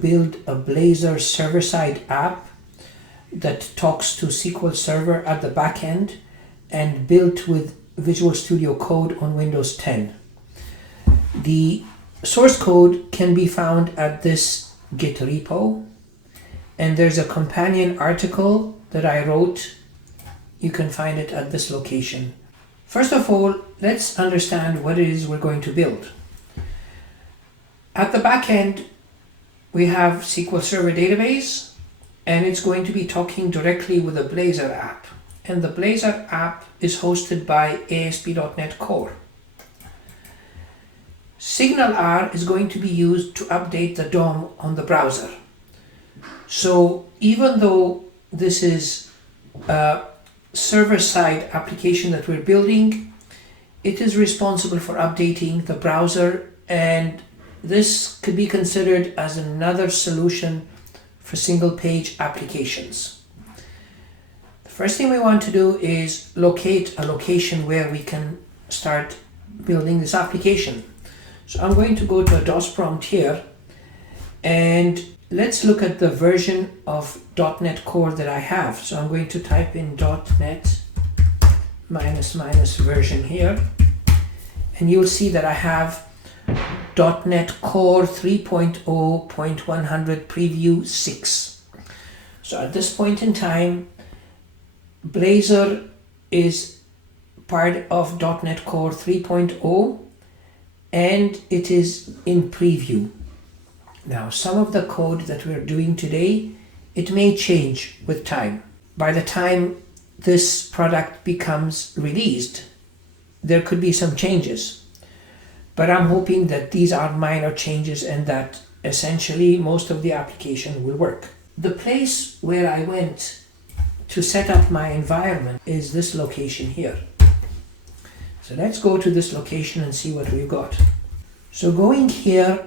build a Blazor server-side app that talks to SQL Server at the back end and built with Visual Studio Code on Windows 10. The source code can be found at this Git repo, and there's a companion article that I wrote. You can find it at this location. First of all, let's understand what it is we're going to build. At the back end, we have SQL Server database, and it's going to be talking directly with a Blazor app. And the Blazor app is hosted by ASP.NET Core. SignalR is going to be used to update the DOM on the browser. So even though this is a server-side application that we're building, it is responsible for updating the browser, and this could be considered as another solution for single-page applications. The first thing we want to do is locate a location where we can start building this application. So I'm going to go to a DOS prompt here, and let's look at the version of .NET Core that I have. So I'm going to type in .NET -- version here, and you'll see that I have .NET Core 3.0.100 Preview 6. So at this point in time, Blazor is part of .NET Core 3.0, and it is in preview. Now, some of the code that we're doing today, it may change with time. By the time this product becomes released, there could be some changes. But I'm hoping that these are minor changes and that essentially most of the application will work. The place where I went to set up my environment is this location here. So let's go to this location and see what we've got. So going here,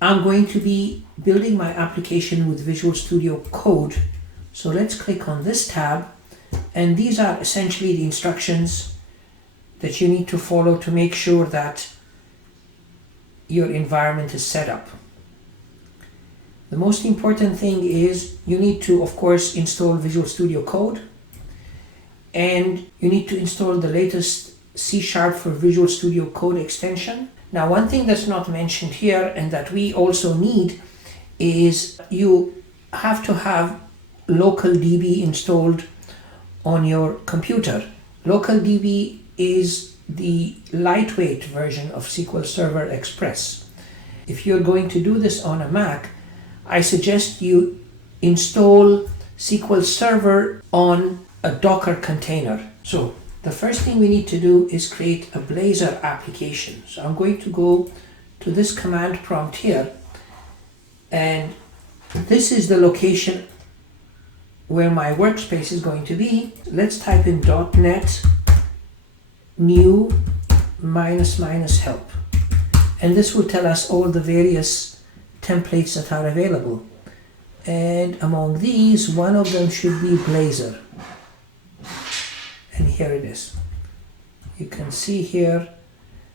I'm going to be building my application with Visual Studio Code. So let's click on this tab, and these are essentially the instructions that you need to follow to make sure that your environment is set up. The most important thing is you need to, of course, install Visual Studio Code, and you need to install the latest C# for Visual Studio Code extension. Now, one thing that's not mentioned here and that we also need is you have to have LocalDB installed on your computer. LocalDB is the lightweight version of SQL Server Express. If you're going to do this on a Mac, I suggest you install SQL Server on a Docker container. So the first thing we need to do is create a Blazor application. So I'm going to go to this command prompt here, and this is the location where my workspace is going to be. Let's type in .NET new -- help, and this will tell us all the various templates that are available, and among these, one of them should be Blazor. And here it is. You can see here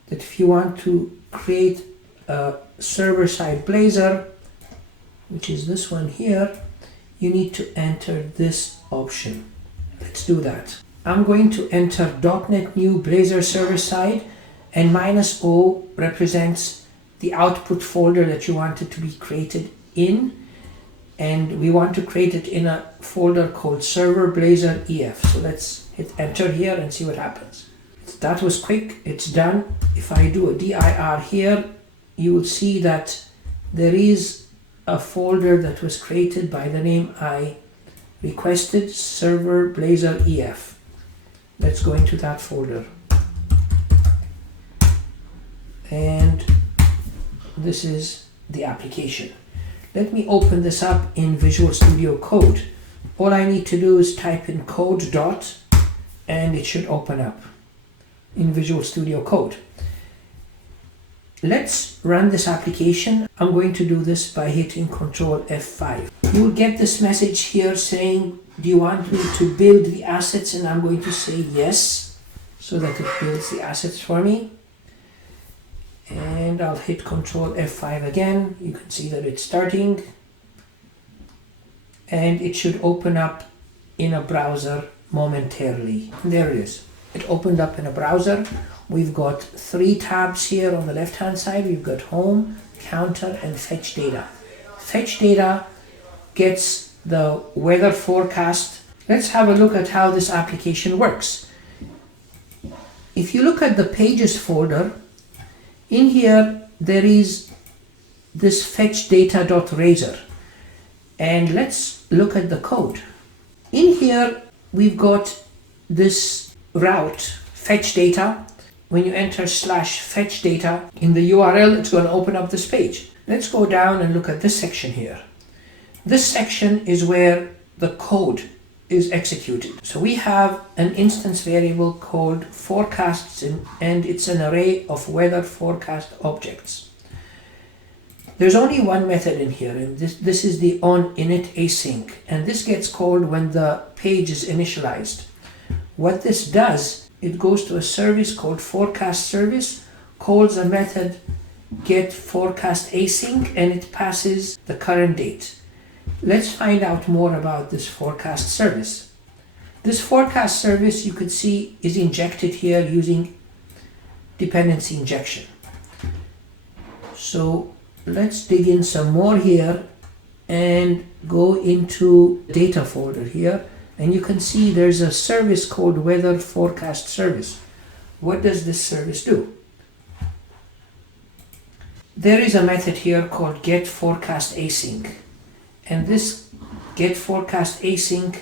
that if you want to create a server-side Blazor, which is this one here, you need to enter this option. Let's do that. I'm going to enter .NET new Blazor server-side, and -O represents the output folder that you want it to be created in, and we want to create it in a folder called Server Blazor EF. So let's hit enter here and see what happens. That was quick, it's done. If I do a dir here, you will see that there is a folder that was created by the name I requested, Server Blazor EF. Let's go into that folder. And this is the application. Let me open this up in Visual Studio Code. All I need to do is type in code dot, and it should open up in Visual Studio Code. Let's run this application. I'm going to do this by hitting Control F5. You will get this message here saying, do you want me to build the assets? And I'm going to say yes, so that it builds the assets for me. And I'll hit Control F5 again. You can see that it's starting. And it should open up in a browser momentarily. There it is. It opened up in a browser. We've got 3 tabs here on the left hand side. We've got Home, Counter, and Fetch Data. Fetch Data gets the weather forecast. Let's have a look at how this application works. If you look at the Pages folder, in here there is this fetchdata.razor. And let's look at the code. In here we've got this route, fetch data. When you enter /fetch data in the URL, it's going to open up this page. Let's go down and look at this section here. This section is where the code is executed. So we have an instance variable called forecasts, and it's an array of weather forecast objects. There's only one method in here, and this is the onInit async, and this gets called when the page is initialized. What this does, it goes to a service called forecast service, calls a method getForecastAsync, and it passes the current date. Let's find out more about this forecast service. This forecast service, you could see, is injected here using dependency injection. So let's dig in some more here and go into data folder here, and you can see there's a service called weather forecast service. What does this service do? There is a method here called getForecastAsync, and this getForecastAsync,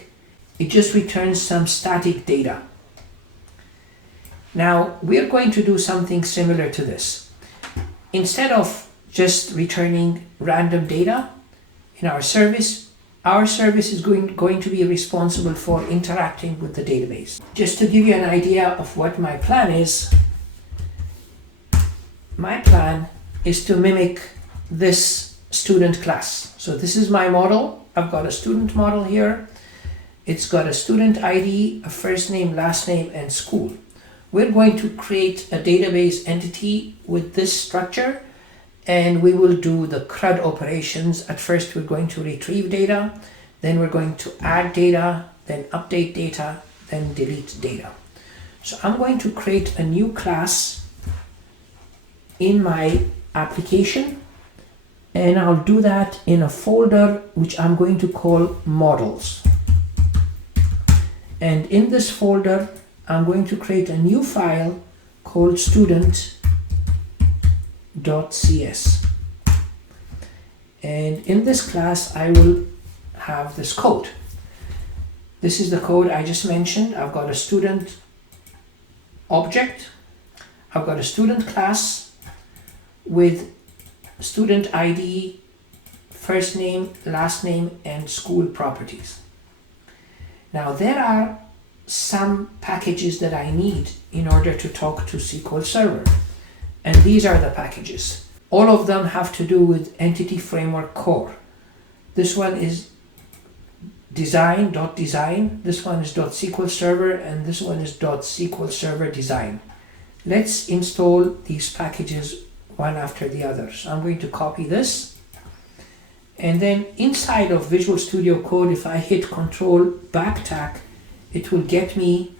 it just returns some static data. Now we're going to do something similar to this. Instead of just returning random data in our service is going to be responsible for interacting with the database. Just to give you an idea of what my plan is to mimic this student class. So this is my model. I've got a student model here. It's got a student ID, a first name, last name, and school. We're going to create a database entity with this structure, and we will do the CRUD operations. At first we're going to retrieve data, then we're going to add data, then update data, then delete data. So I'm going to create a new class in my application, and I'll do that in a folder which I'm going to call models. And in this folder I'm going to create a new file called student.cs, and in this class I will have this code. This is the code I just mentioned. I've got a student object, I've got a student class with student ID, first name, last name, and school properties. Now there are some packages that I need in order to talk to SQL Server, and these are the packages. All of them have to do with Entity Framework Core. This one is design.design, this one is .SQL Server, and this one is .SQL Server Design. Let's install these packages one after the other. So I'm going to copy this, and then inside of Visual Studio Code, if I hit Control backtack, it will get me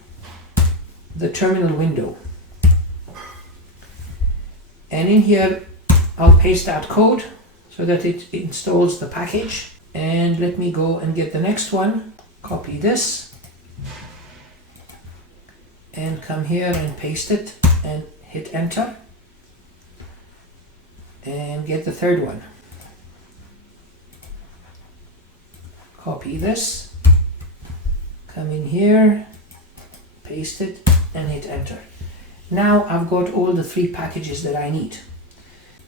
the terminal window. And in here I'll paste that code so that it installs the package. And let me go and get the next one. Copy this and come here and paste it and hit enter, and get the third one. Copy this, come in here, paste it, and hit enter. Now I've got all the 3 packages that I need.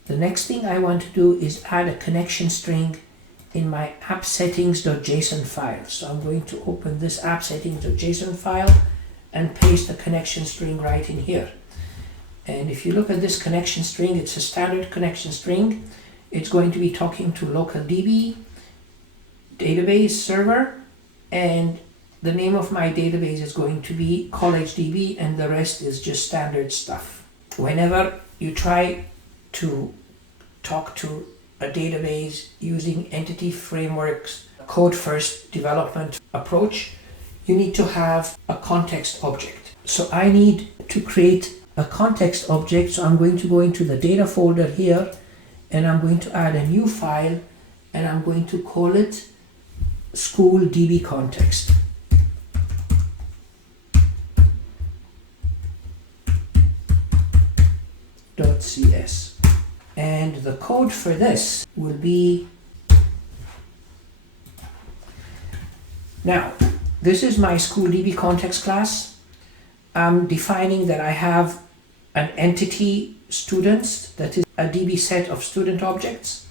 The next thing I want to do is add a connection string in my appsettings.json file. So I'm going to open this appsettings.json file and paste the connection string right in here. And if you look at this connection string, it's a standard connection string. It's going to be talking to local DB, database server, and the name of my database is going to be collegedb, and the rest is just standard stuff. Whenever you try to talk to a database using entity frameworks, code first development approach, you need to have a context object. So I need to create a context object. So I'm going to go into the data folder here, and I'm going to add a new file, and I'm going to call it school DB context. .cs. And the code for this will be, now this is my school DB context class. I'm defining that I have an entity students, that is a DB set of student objects.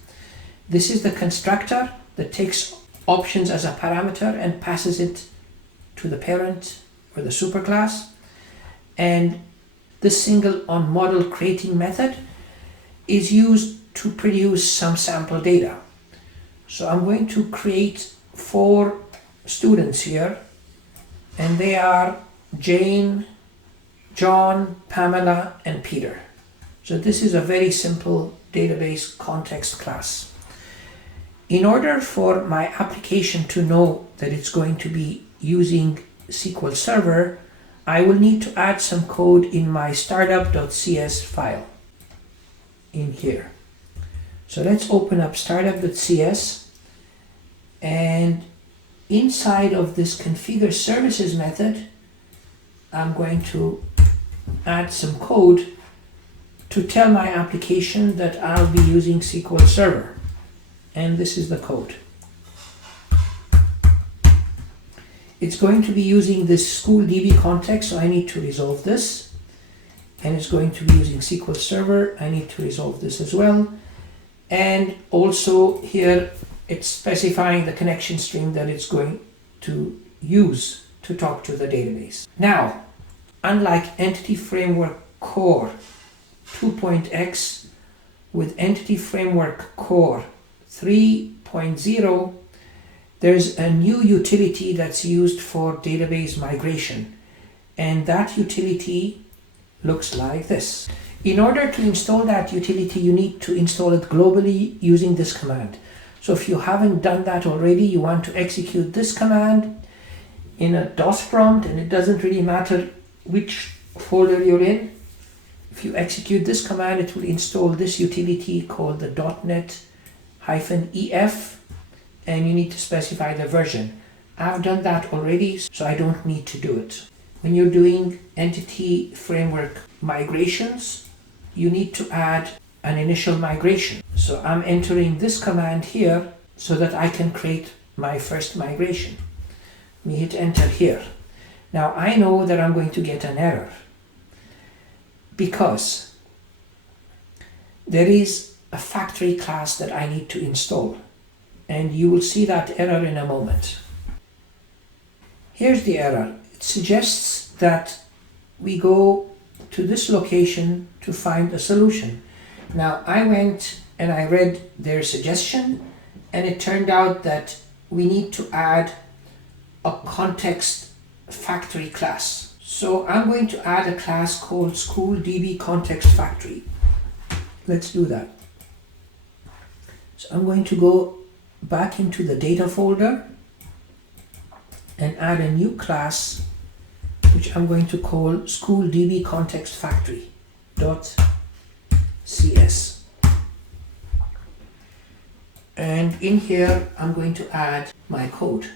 This is the constructor that takes options as a parameter and passes it to the parent or the superclass. And the single on model creating method is used to produce some sample data. So I'm going to create 4 students here, and they are Jane, John, Pamela, and Peter. So this is a very simple database context class. In order for my application to know that it's going to be using SQL Server, I will need to add some code in my startup.cs file in here. So let's open up startup.cs, and inside of this configure services method, I'm going to add some code to tell my application that I'll be using SQL Server. And this is the code. It's going to be using this school DB context, so I need to resolve this. And it's going to be using SQL Server. I need to resolve this as well. And also here it's specifying the connection string that it's going to use to talk to the database. Now, unlike Entity Framework Core 2.x, with Entity Framework Core 3.0, there's a new utility that's used for database migration. And that utility looks like this. In order to install that utility, you need to install it globally using this command. So if you haven't done that already, you want to execute this command in a DOS prompt, and it doesn't really matter which folder you're in. If you execute this command, it will install this utility called the .NET-EF, and you need to specify the version. I've done that already, so I don't need to do it. When you're doing entity framework migrations, you need to add an initial migration. So I'm entering this command here so that I can create my first migration. Let me hit enter here. Now I know that I'm going to get an error because there is a factory class that I need to install, and you will see that error in a moment. Here's the error. It suggests that we go to this location to find a solution. Now I went and I read their suggestion, and it turned out that we need to add a context factory class. So I'm going to add a class called SchoolDBContextFactory. Let's do that. So I'm going to go back into the data folder and add a new class which I'm going to call SchoolDBContextFactory.cs. And in here I'm going to add my code.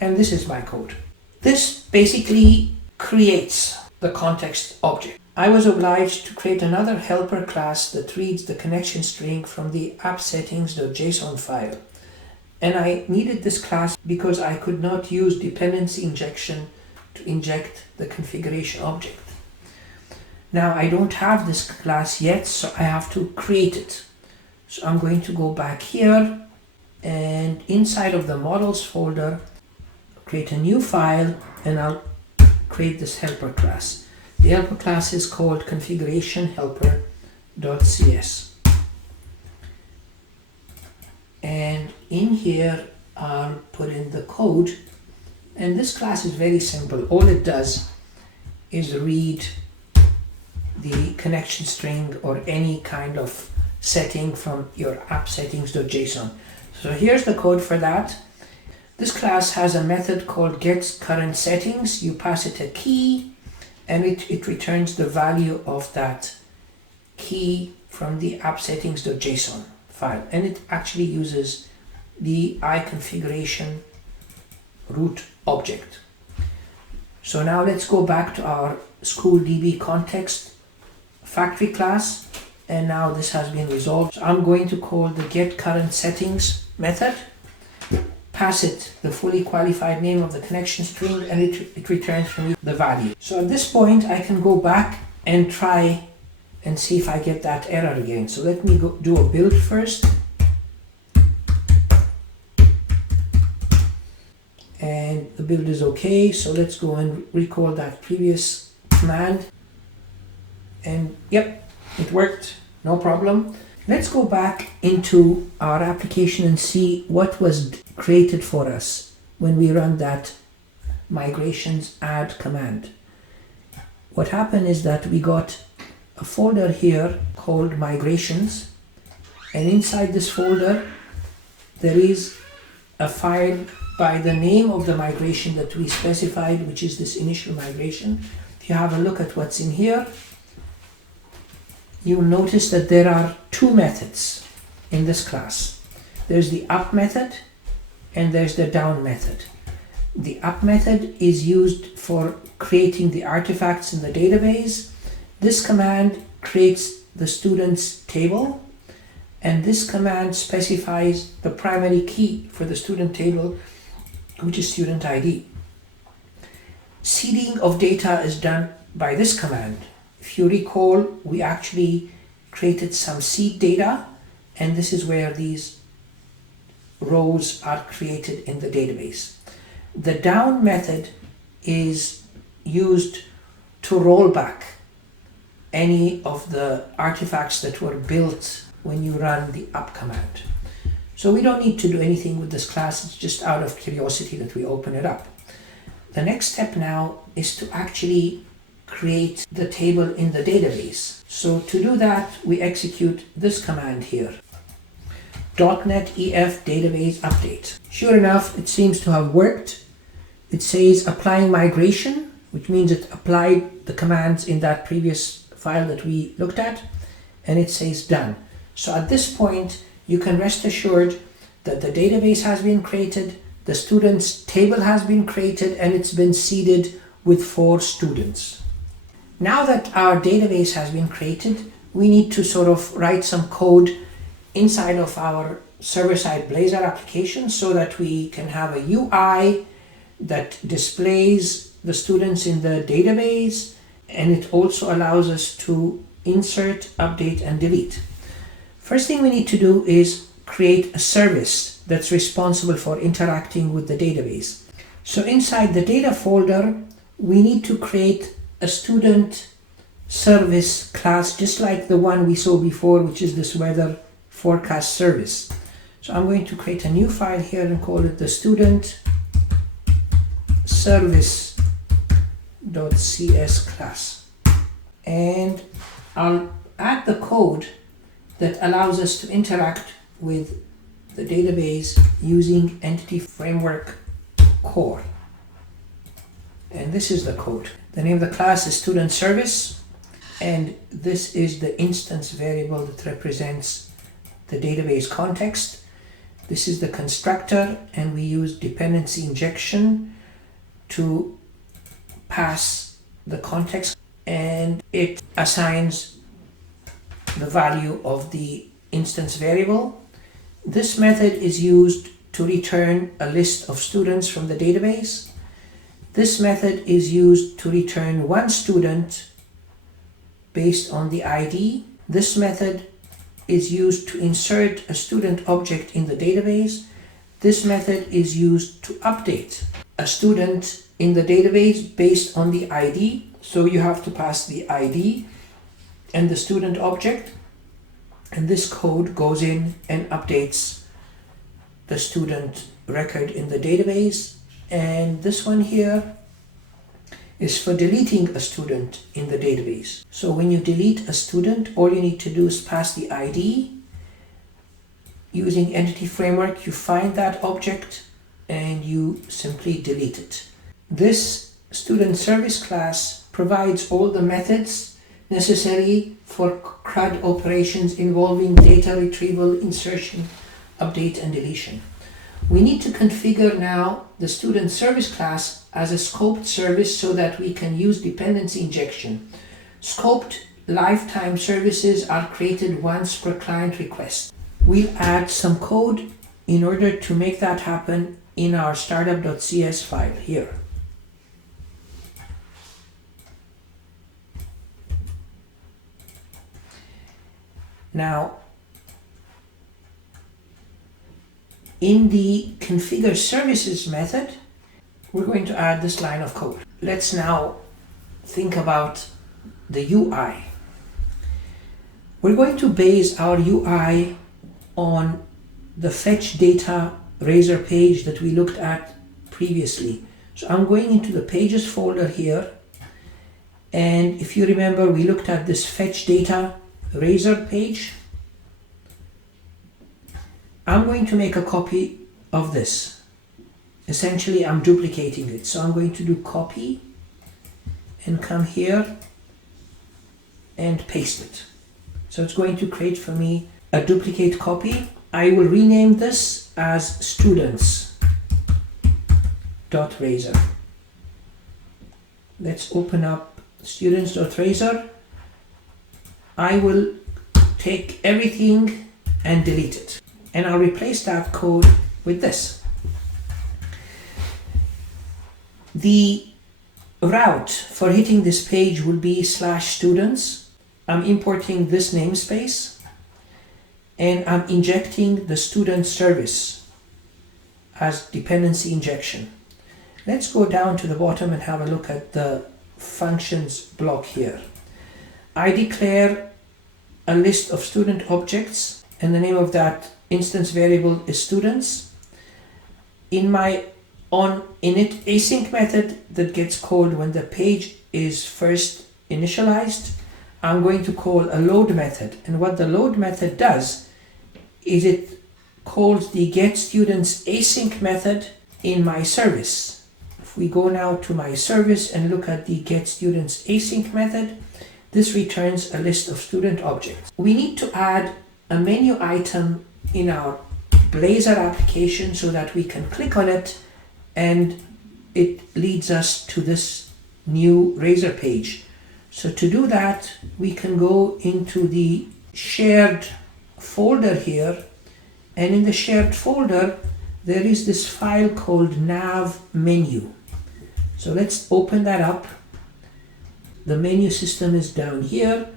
And this is my code. This basically creates the context object. I was obliged to create another helper class that reads the connection string from the appsettings.json file. And I needed this class because I could not use dependency injection to inject the configuration object. Now I don't have this class yet, so I have to create it. So I'm going to go back here, and inside of the models folder, create a new file, and I'll create this helper class. The helper class is called configurationhelper.cs. And in here, I'll put in the code. And this class is very simple. All it does is read the connection string or any kind of setting from your app settings.json. So here's the code for that. This class has a method called getCurrentSettings. You pass it a key and it returns the value of that key from the app settings.json file, and it actually uses the iConfiguration root object. So now let's go back to our SchoolContextFactory class, and now this has been resolved. So I'm going to call the getCurrentSettings method, pass it the fully qualified name of the connection string, and it returns for me the value. So at this point I can go back and try and see if I get that error again. So let me go do a build first. And the build is okay. So let's go and recall that previous command. And yep, it worked, no problem. Let's go back into our application and see what was created for us when we run that migrations add command. What happened is that we got a folder here called migrations, and inside this folder there is a file by the name of the migration that we specified, which is this initial migration. If you have a look at what's in here, you'll notice that there are two methods in this class. There's the up method and there's the down method. The up method is used for creating the artifacts in the database. This command creates the student's table, and this command specifies the primary key for the student table, which is student ID. Seeding of data is done by this command. If you recall, we actually created some seed data, and this is where these rows are created in the database. The down method is used to roll back any of the artifacts that were built when you run the up command. So we don't need to do anything with this class, it's just out of curiosity that we open it up. The next step now is to actually create the table in the database. So to do that, we execute this command here, .NET EF database update. Sure enough, it seems to have worked. It says applying migration, which means it applied the commands in that previous file that we looked at, and it says done. So at this point, you can rest assured that the database has been created, the students table has been created, and it's been seeded with 4 students. Now that our database has been created, we need to sort of write some code inside of our server-side Blazor application so that we can have a UI that displays the students in the database, and it also allows us to insert, update, and delete. First thing we need to do is create a service that's responsible for interacting with the database. So inside the data folder, we need to create a student service class, just like the one we saw before, which is this weather forecast service. So I'm going to create a new file here and call it the student service.cs class. And I'll add the code that allows us to interact with the database using Entity Framework Core. And this is the code. The name of the class is student service, and this is the instance variable that represents the database context. This is the constructor, and we use dependency injection to pass the context, and it assigns the value of the instance variable. This method is used to return a list of students from the database. This method is used to return one student based on the ID. This method is used to insert a student object in the database. This method is used to update a student in the database based on the ID. So you have to pass the ID and the student object, and this code goes in and updates the student record in the database. And this one here is for deleting a student in the database. So when you delete a student, all you need to do is pass the ID. Using Entity Framework, you find that object and you simply delete it. This student service class provides all the methods necessary for CRUD operations involving data retrieval, insertion, update, and deletion. We need to configure now the student service class as a scoped service so that we can use dependency injection. Scoped lifetime services are created once per client request. We'll add some code in order to make that happen in our startup.cs file here. Now, in the configure services method, we're going to add this line of code. Let's now think about the UI. We're going to base our UI on the fetch data Razor page that we looked at previously. So I'm going into the pages folder here, and if you remember, we looked at this fetch data Razor page. I'm going to make a copy of this. Essentially, I'm duplicating it. So I'm going to do copy and come here and paste it. So it's going to create for me a duplicate copy. I will rename this as students.razor. Let's open up students.razor. I will take everything and delete it. And I'll replace that code with this. The route for hitting this page will be /students. I'm importing this namespace and I'm injecting the student service as dependency injection. Let's go down to the bottom and have a look at the functions block here. I declare a list of student objects and the name of that instance variable is students. In my onInit async method that gets called when the page is first initialized, I'm going to call a load method. And what the load method does is it calls the getStudents async method in my service. If we go now to my service and look at the getStudents async method, this returns a list of student objects. We need to add a menu item in our Blazor application so that we can click on it and it leads us to this new Razor page. So to do that, we can go into the shared folder here, and in the shared folder there is this file called nav menu. So let's open that up. The menu system is down here.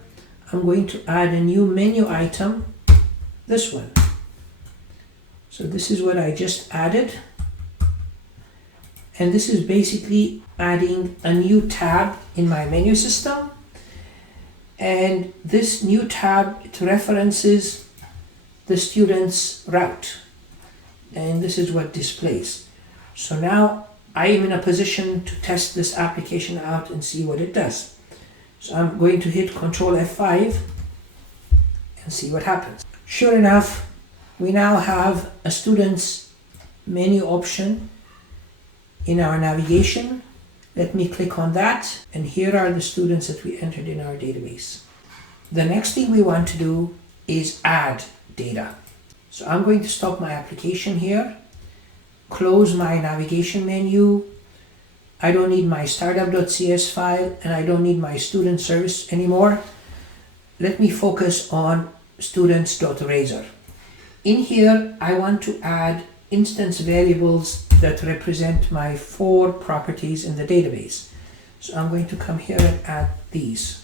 I'm going to add a new menu item, this one. So this is what I just added, and this is basically adding a new tab in my menu system, and this new tab, it references the student's route, and this is what displays. So now I am in a position to test this application out and see what it does. So I'm going to hit Ctrl F5 and see what happens. Sure enough, we now have a student's menu option in our navigation. Let me click on that, and here are the students that we entered in our database. The next thing we want to do is add data. So I'm going to stop my application here, close my navigation menu. I don't need my startup.cs file, and I don't need my student service anymore. Let me focus on students.razor. In here, I want to add instance variables that represent my 4 properties in the database. So I'm going to come here and add these.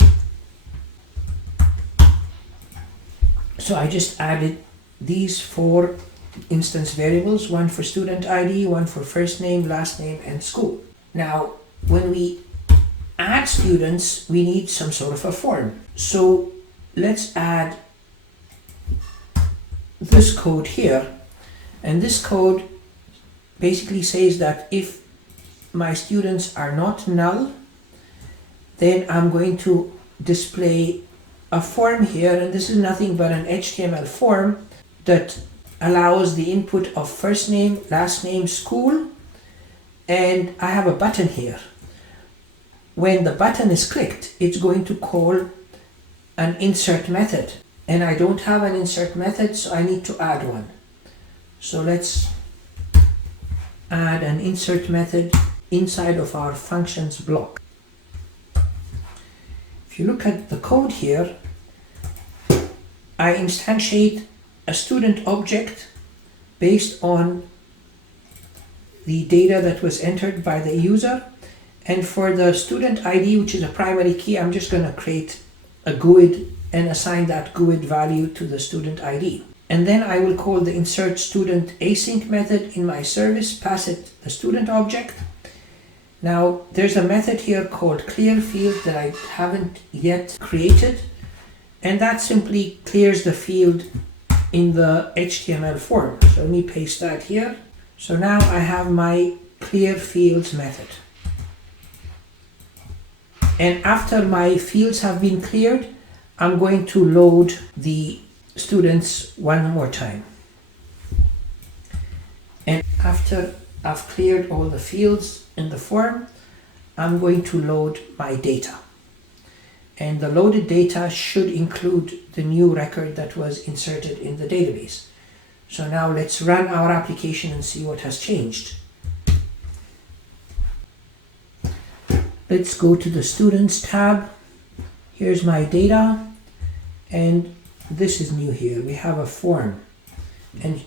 So I just added these 4 instance variables, one for student ID, one for first name, last name, and school. Now, when we add students, we need some sort of a form. So let's add this code here, and this code basically says that if my students are not null, then I'm going to display a form here, and this is nothing but an HTML form that allows the input of first name, last name, school, and I have a button here. When the button is clicked, it's going to call an insert method, and I don't have an insert method, so I need to add one. So let's add an insert method inside of our functions block. If you look at the code here, I instantiate a student object based on the data that was entered by the user, and for the student ID, which is a primary key, I'm just going to create a GUID and assign that GUID value to the student ID. And then I will call the insert student async method in my service, pass it the student object. Now there's a method here called clear field that I haven't yet created, and that simply clears the field in the HTML form. So let me paste that here. So now I have my clear fields method. And after my fields have been cleared, I'm going to load the students one more time. And after I've cleared all the fields in the form, I'm going to load my data. And the loaded data should include the new record that was inserted in the database. So now let's run our application and see what has changed. Let's go to the Students tab. Here's my data, and this is new here. We have a form, and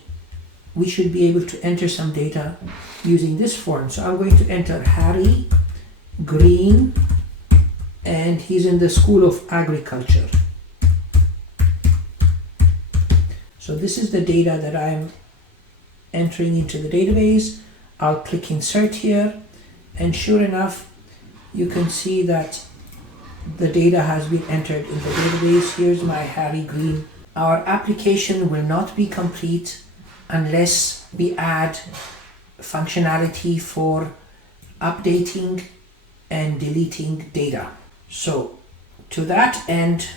we should be able to enter some data using this form. So I'm going to enter Harry Green, and he's in the School of Agriculture. So this is the data that I'm entering into the database. I'll click Insert here, and sure enough, you can see that the data has been entered in the database. Here's my Harry Green. Our application will not be complete unless we add functionality for updating and deleting data. So to that end,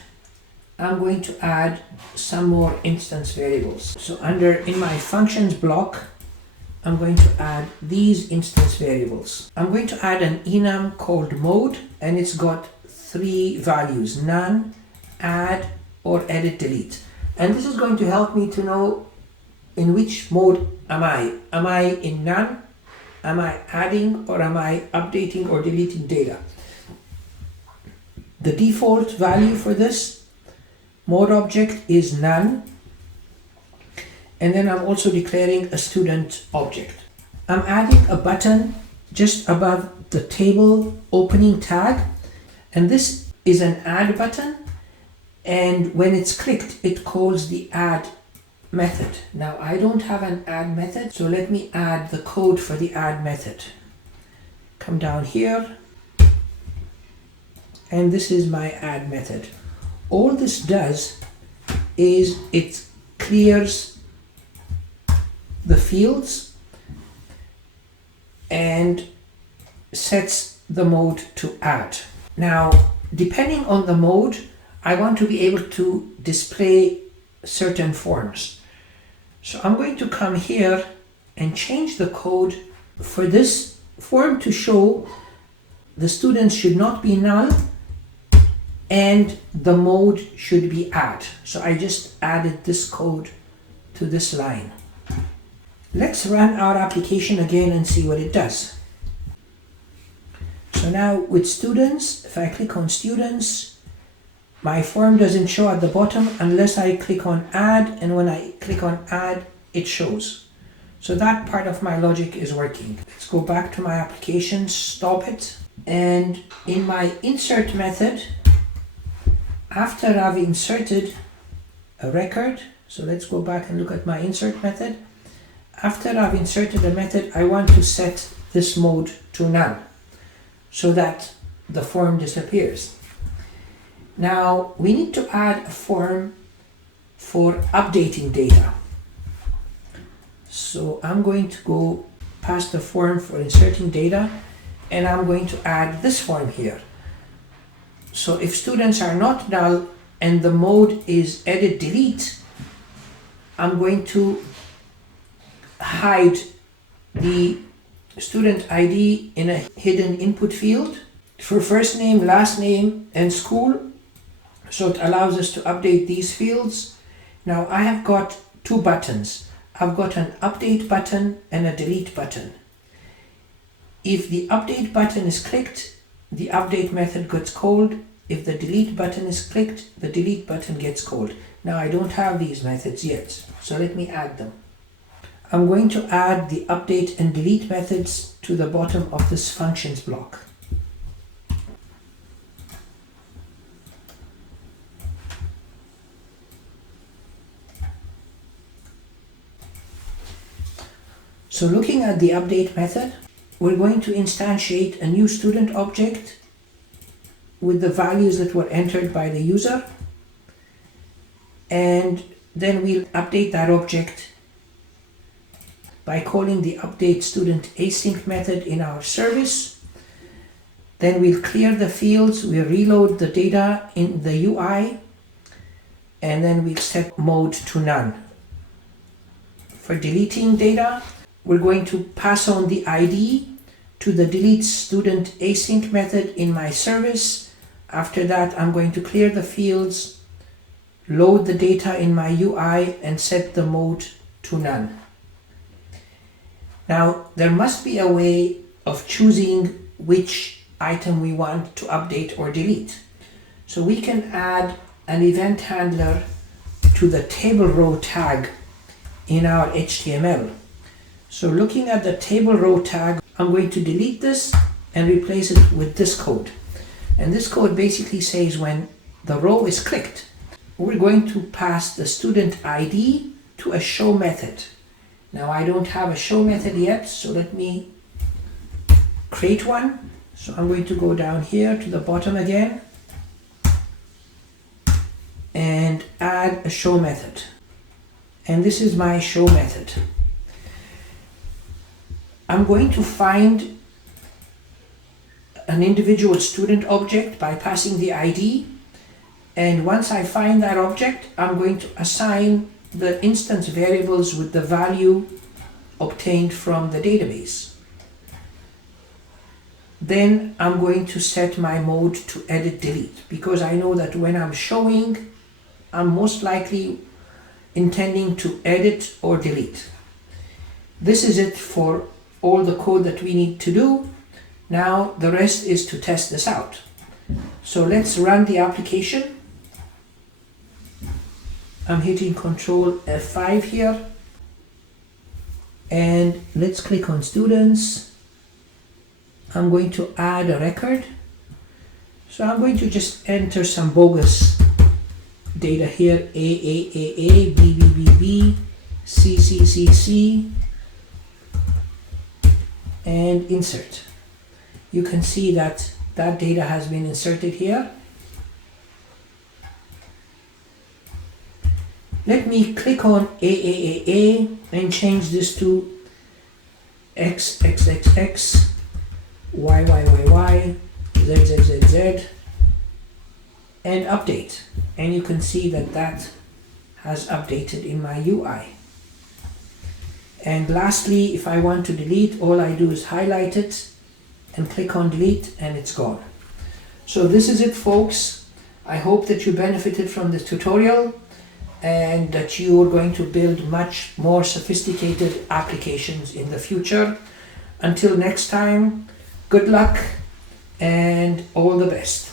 I'm going to add some more instance variables. So in my functions block, I'm going to add these instance variables. I'm going to add an enum called mode, and it's got 3 values: none, add, or edit delete. And this is going to help me to know in which mode am I. Am I in none? Am I adding, or am I updating or deleting data? The default value for this mode object is none. And then I'm also declaring a student object. I'm adding a button just above the table opening tag, and this is an add button, and when it's clicked, it calls the add method. Now I don't have an add method, so let me add the code for the add method. Come down here, and this is my add method. All this does is it clears the fields and sets the mode to add. Now, depending on the mode, I want to be able to display certain forms. So I'm going to come here and change the code for this form to show the students should not be null and the mode should be add. So I just added this code to this line. Let's run our application again and see what it does. So now with students, if I click on students, my form doesn't show at the bottom unless I click on add, and when I click on add, it shows. So that part of my logic is working. Let's go back to my application, stop it, and in my insert method, after I've inserted a record, so let's go back and look at my insert method. After I've inserted a method, I want to set this mode to none so that the form disappears. Now we need to add a form for updating data. So I'm going to go past the form for inserting data, and I'm going to add this form here. So if students are not null and the mode is edit delete, I'm going to hide the student ID in a hidden input field for first name, last name, and school. So it allows us to update these fields. Now I have got two buttons. I've got an update button and a delete button. If the update button is clicked, the update method gets called. If the delete button is clicked, the delete button gets called. Now I don't have these methods yet, so let me add them. I'm going to add the update and delete methods to the bottom of this functions block. So looking at the update method, we're going to instantiate a new student object with the values that were entered by the user, and then we'll update that object by calling the update student async method in our service. Then we'll clear the fields, we'll reload the data in the UI, and then we'll set mode to none. For deleting data, we're going to pass on the ID to the delete student async method in my service. After that, I'm going to clear the fields, load the data in my UI, and set the mode to none. Now, there must be a way of choosing which item we want to update or delete. So we can add an event handler to the table row tag in our HTML. So looking at the table row tag, I'm going to delete this and replace it with this code. And this code basically says when the row is clicked, we're going to pass the student ID to a show method. Now I don't have a show method yet, so let me create one. So I'm going to go down here to the bottom again and add a show method. And this is my show method. I'm going to find an individual student object by passing the ID, and once I find that object, I'm going to assign the instance variables with the value obtained from the database. Then I'm going to set my mode to edit delete, because I know that when I'm showing, I'm most likely intending to edit or delete. This is it for all the code that we need to do. Now the rest is to test this out. So let's run the application. I'm hitting Control F5 here, and let's click on students. I'm going to add a record. So I'm going to just enter some bogus data here: A, B, B, B, C, C, C, C, and insert. You can see that that data has been inserted here. Let me click on A and change this to X, X, X, X, Y, Y, Y, Y, Z, Z, Z, Z, and update. And you can see that that has updated in my UI. And lastly, if I want to delete, all I do is highlight it and click on delete, and it's gone. So this is it, folks. I hope that you benefited from this tutorial and that you are going to build much more sophisticated applications in the future. Until next time, good luck and all the best.